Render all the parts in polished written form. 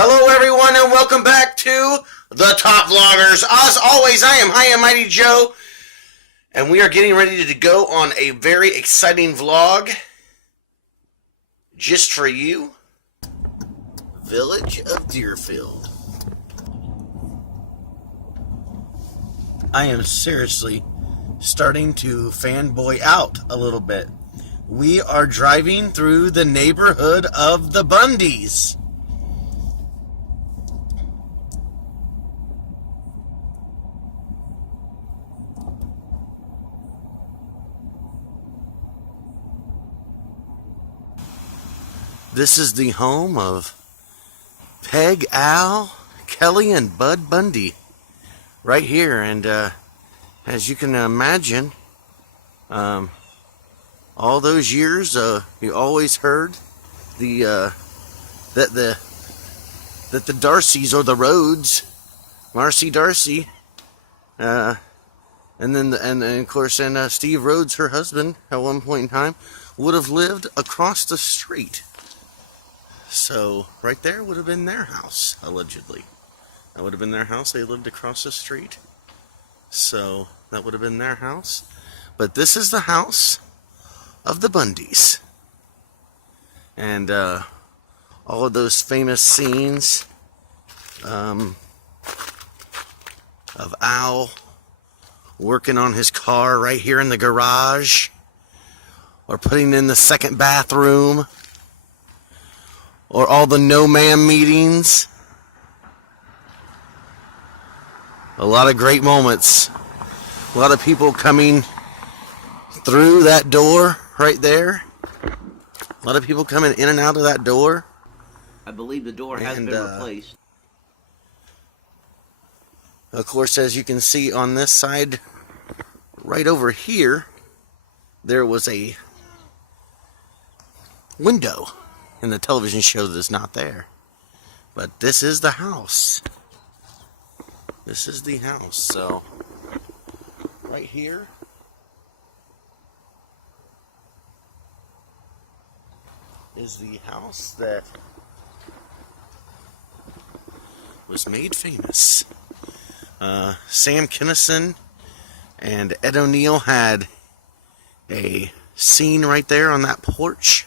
Hello everyone and welcome back to The Top Vloggers. As always, I am High and Mighty Joe, and we are getting ready to go on a very exciting vlog just for you. Village of Deerfield. I am seriously starting to fanboy out a little bit. We are driving through the neighborhood of the Bundys. This is the home of Peg, Al, Kelly, and Bud Bundy right here. And as you can imagine, all those years you always heard that the Darcys or the Rhodes, Marcy Darcy, and of course Steve Rhodes, her husband, at one point in time would have lived across the street. So, right there would have been their house, allegedly. That would have been their house. They lived across the street. So, that would have been their house. But this is the house of the Bundys. And, all of those famous scenes of Al working on his car right here in the garage, or putting in the second bathroom, or all the no-man meetings. A lot of great moments. A lot of people coming through that door right there. A lot of people coming in and out of that door. I believe the door has been replaced. Of course, as you can see on this side, right over here, there was a window in the television show that's not there. But this is the house. This is the house. So, right here is the house that was made famous. Sam Kinison and Ed O'Neill had a scene right there on that porch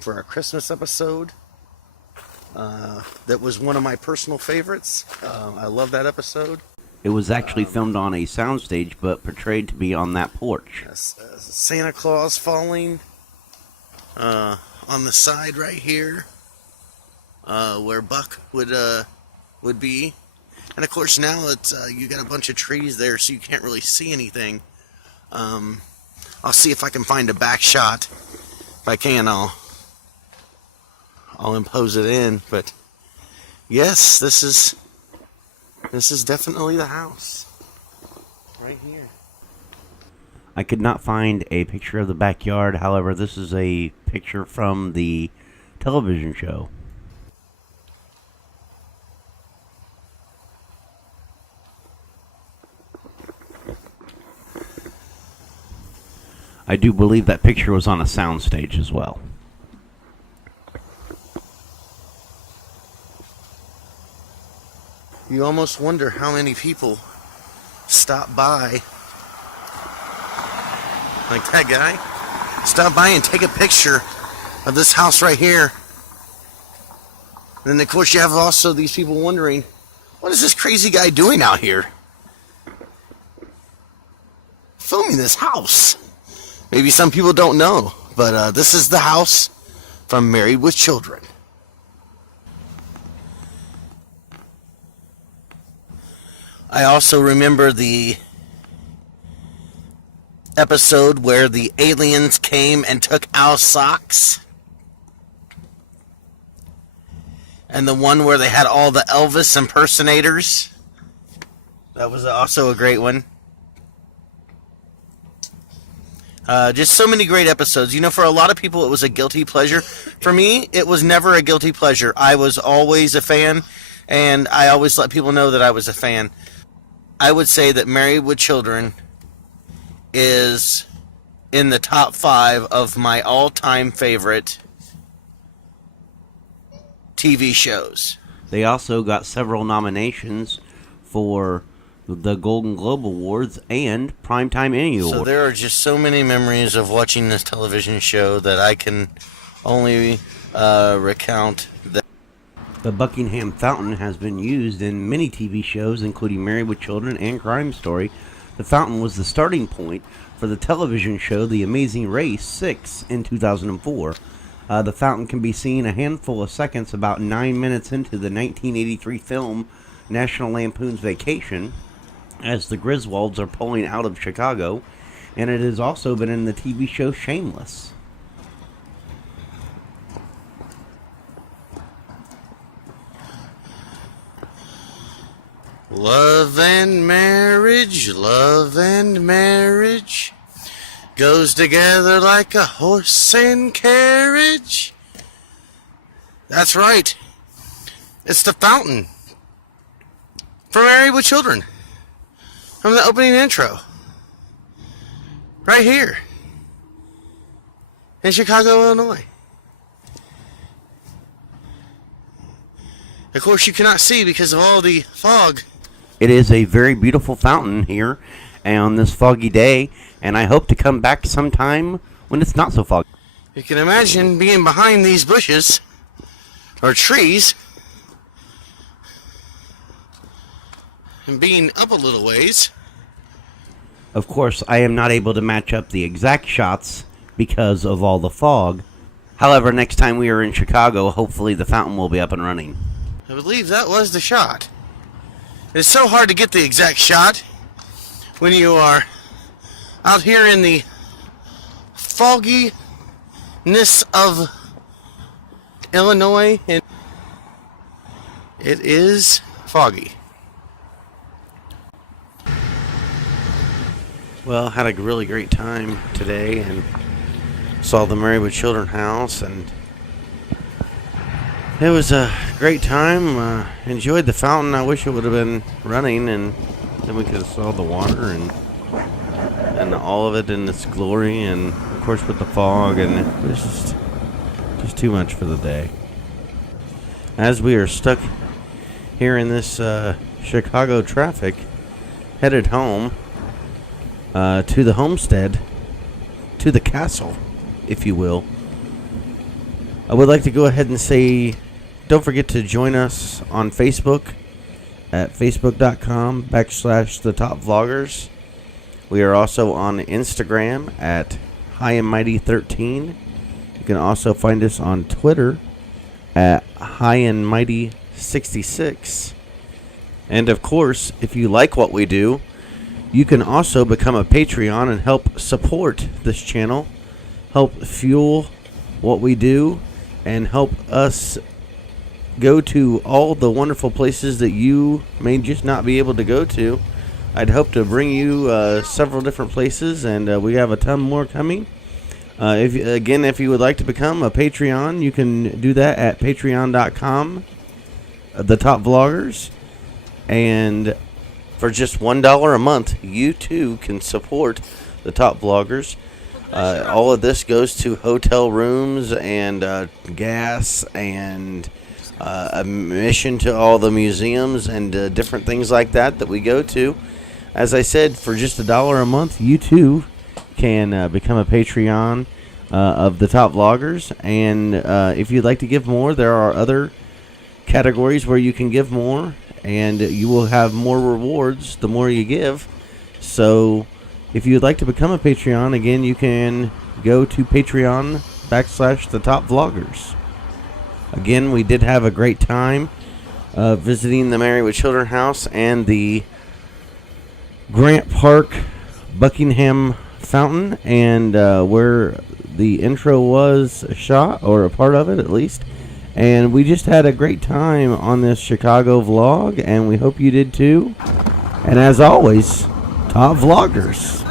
for our Christmas episode. That was one of my personal favorites. I love that episode. It was actually filmed on a soundstage, but portrayed to be on that porch. Santa Claus falling on the side right here, where Buck would be. And of course now it's you got a bunch of trees there, so you can't really see anything. I'll see if I can find a back shot. If I can, I'll impose it in. But yes, this is definitely the house right here. I could not find a picture of the backyard. However, this is a picture from the television show. I do believe that picture was on a soundstage as well. You almost wonder how many people stop by, like that guy, stop by and take a picture of this house right here. And then of course you have also these people wondering, what is this crazy guy doing out here? Filming this house. Maybe some people don't know, but this is the house from Married with Children. I also remember the episode where the aliens came and took Al's socks. And the one where they had all the Elvis impersonators. That was also a great one. Just so many great episodes. You know, for a lot of people, it was a guilty pleasure. For me, it was never a guilty pleasure. I was always a fan, and I always let people know that I was a fan. I would say that Married with Children is in the top 5 of my all-time favorite TV shows. They also got several nominations for the Golden Globe Awards and Primetime Emmy Awards. So there are just so many memories of watching this television show that I can only recount. The Buckingham Fountain has been used in many TV shows, including Married with Children and Crime Story. The fountain was the starting point for the television show The Amazing Race 6 in 2004. The fountain can be seen a handful of seconds about 9 minutes into the 1983 film National Lampoon's Vacation, as the Griswolds are pulling out of Chicago, and it has also been in the TV show Shameless. Love and marriage goes together like a horse and carriage. That's right. It's the fountain for Married with Children from the opening intro. Right here in Chicago, Illinois. Of course, you cannot see because of all the fog. It is a very beautiful fountain here on this foggy day, and I hope to come back sometime when it's not so foggy. You can imagine being behind these bushes or trees and being up a little ways. Of course, I am not able to match up the exact shots because of all the fog. However, next time we are in Chicago, hopefully the fountain will be up and running. I believe that was the shot. It's so hard to get the exact shot when you are out here in the fogginess of Illinois, and it is foggy. Well, had a really great time today and saw the Married with Children house, and it was a great time. Enjoyed the fountain. I wish it would have been running, and then we could have saw the water and all of it in its glory, and of course with the fog, and it was just too much for the day. As we are stuck here in this Chicago traffic, headed home to the homestead, to the castle, if you will. I would like to go ahead and say, don't forget to join us on Facebook at facebook.com/thetopvlogers. We are also on Instagram at highandmighty13. You can also find us on Twitter at highandmighty66. And of course, if you like what we do, you can also become a Patreon and help support this channel, help fuel what we do, and help us go to all the wonderful places that you may just not be able to go to. I'd hope to bring you several different places, and we have a ton more coming. If you would like to become a Patreon, you can do that at patreon.com, thetopvlogers, and for just $1 a month, you too can support the Top Vloggers. All of this goes to hotel rooms and gas and admission to all the museums and different things like that we go to. As I said, for just $1 a month, you too can become a Patreon of the Top Vloggers. And if you'd like to give more, there are other categories where you can give more, and you will have more rewards the more you give. So if you'd like to become a Patreon, again, you can go to Patreon.com/thetopvlogers. Again, we did have a great time visiting the Married with Children house and the Grant Park Buckingham Fountain, and where the intro was shot, or a part of it at least. And we just had a great time on this Chicago vlog, and we hope you did too. And as always, Top Vloggers.